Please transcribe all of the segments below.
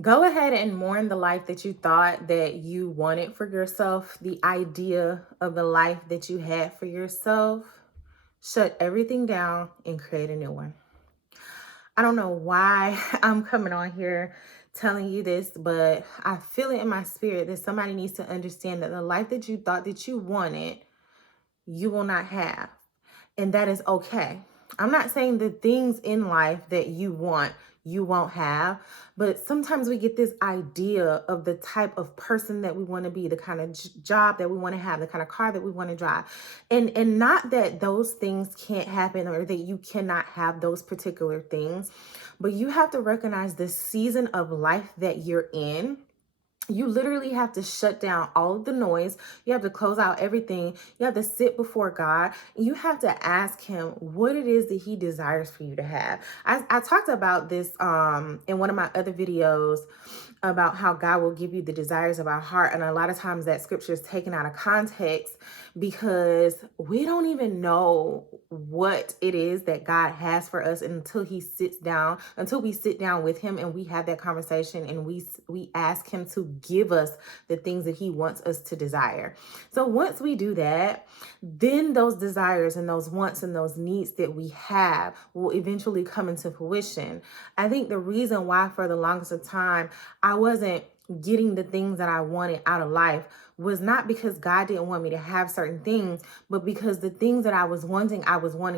Go ahead and mourn the life that you thought that you wanted for yourself, the idea of the life that you had for yourself. Shut everything down and create a new one. I don't know why I'm coming on here telling you this, but I feel it in my spirit that somebody needs to understand that the life that you thought that you wanted, you will not have. And that is okay. I'm not saying the things in life that you want, you won't have, but sometimes we get this idea of the type of person that we want to be, the kind of job that we want to have, the kind of car that we want to drive. And not that those things can't happen or that you cannot have those particular things, but you have to recognize the season of life that you're in. You literally have to shut down all of the noise. You have to close out everything. You have to sit before God. You have to ask him what it is that he desires for you to have. I talked about this in one of my other videos about how God will give you the desires of our heart. And a lot of times that scripture is taken out of context because we don't even know what it is that God has for us until we sit down with him and we have that conversation and we ask him to give us the things that he wants us to desire. So once we do that, then those desires and those wants and those needs that we have will eventually come into fruition. I think the reason why for the longest of time I wasn't getting the things that I wanted out of life was not because God didn't want me to have certain things, but because the things that I was wanting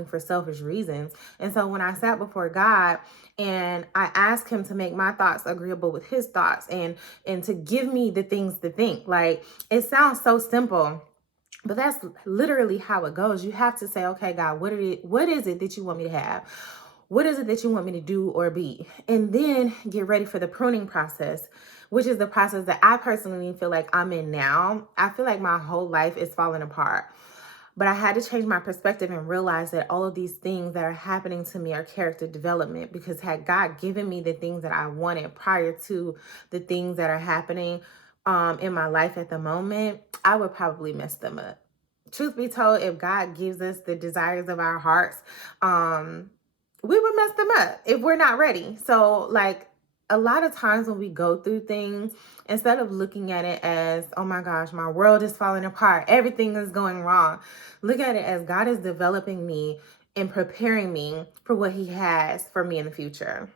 for selfish reasons. And so when I sat before God and I asked him to make my thoughts agreeable with his thoughts and to give me the things to think, like it sounds so simple. But that's literally how it goes. You have to say, okay, God, what is it that you want me to have? What is it that you want me to do or be? And then get ready for the pruning process, which is the process that I personally feel like I'm in now. I feel like my whole life is falling apart. But I had to change my perspective and realize that all of these things that are happening to me are character development, because had God given me the things that I wanted prior to the things that are happening in my life at the moment, I would probably mess them up. Truth be told, if God gives us the desires of our hearts, we would mess them up if we're not ready. So, like, a lot of times when we go through things, instead of looking at it as, oh my gosh, my world is falling apart, everything is going wrong, look at it as God is developing me and preparing me for what he has for me in the future.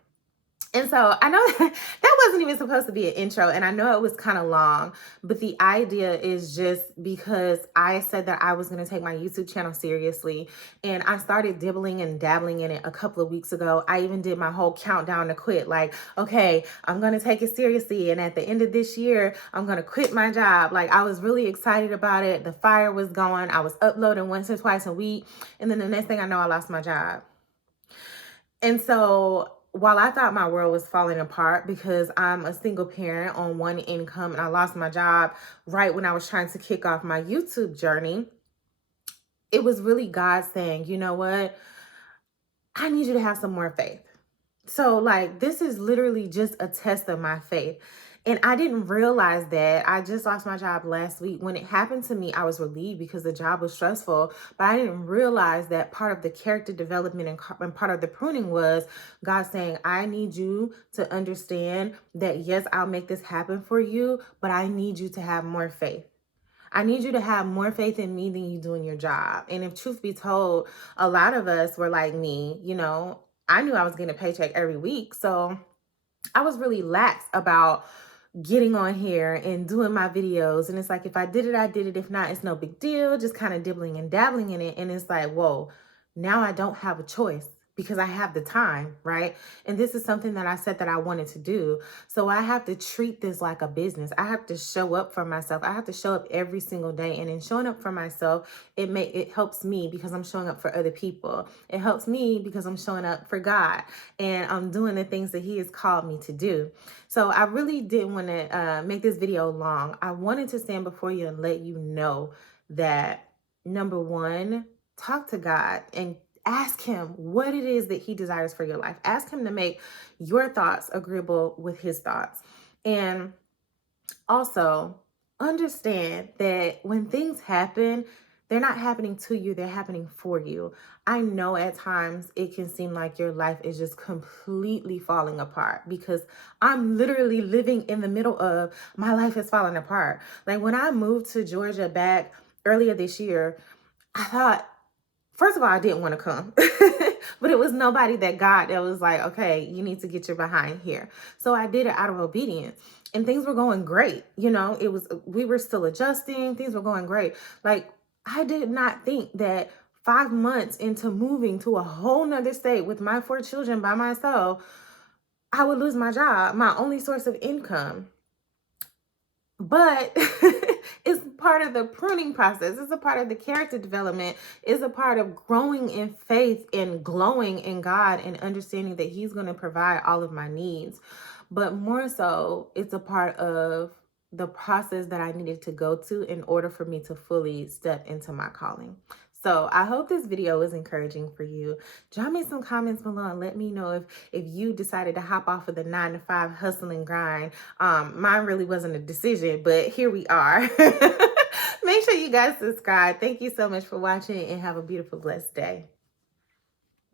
And so I know that wasn't even supposed to be an intro, and I know it was kind of long, but the idea is just because I said that I was going to take my YouTube channel seriously, and I started dibbling and dabbling in it a couple of weeks ago. I even did my whole countdown to quit, like, okay, I'm going to take it seriously, and at the end of this year, I'm going to quit my job. Like, I was really excited about it. The fire was going. I was uploading once or twice a week, and then the next thing I know, I lost my job. And so while I thought my world was falling apart because I'm a single parent on one income and I lost my job right when I was trying to kick off my YouTube journey, it was really God saying, you know what? I need you to have some more faith. So, like, this is literally just a test of my faith. And I didn't realize that. I just lost my job last week. When it happened to me, I was relieved because the job was stressful. But I didn't realize that part of the character development and part of the pruning was God saying, I need you to understand that, yes, I'll make this happen for you, but I need you to have more faith. I need you to have more faith in me than you do in your job. And if truth be told, a lot of us were like me, I knew I was getting a paycheck every week. So I was really lax about getting on here and doing my videos. And it's like, if I did it, I did it. If not, it's no big deal. Just kind of dibbling and dabbling in it. And it's like, whoa, now I don't have a choice because I have the time, right? And this is something that I said that I wanted to do. So I have to treat this like a business. I have to show up for myself. I have to show up every single day. And in showing up for myself, it helps me because I'm showing up for other people. It helps me because I'm showing up for God and I'm doing the things that he has called me to do. So I really didn't want to make this video long. I wanted to stand before you and let you know that, number one, talk to God and ask him what it is that he desires for your life. Ask him to make your thoughts agreeable with his thoughts. And also understand that when things happen, they're not happening to you, they're happening for you. I know at times it can seem like your life is just completely falling apart because I'm literally living in the middle of my life is falling apart. Like when I moved to Georgia back earlier this year, I thought, first of all, I didn't want to come, but it was nobody that was like, okay, you need to get your behind here. So I did it out of obedience and things were going great. We were still adjusting, things were going great. Like, I did not think that 5 months into moving to a whole nother state with my 4 children by myself, I would lose my job, my only source of income. But it's part of the pruning process. It's a part of the character development. It's a part of growing in faith and glowing in God and understanding that He's going to provide all of my needs. But more so, it's a part of the process that I needed to go to in order for me to fully step into my calling. So I hope this video was encouraging for you. Drop me some comments below and let me know if you decided to hop off of the 9-to-5 hustle and grind. Mine really wasn't a decision, but here we are. Make sure you guys subscribe. Thank you so much for watching and have a beautiful, blessed day.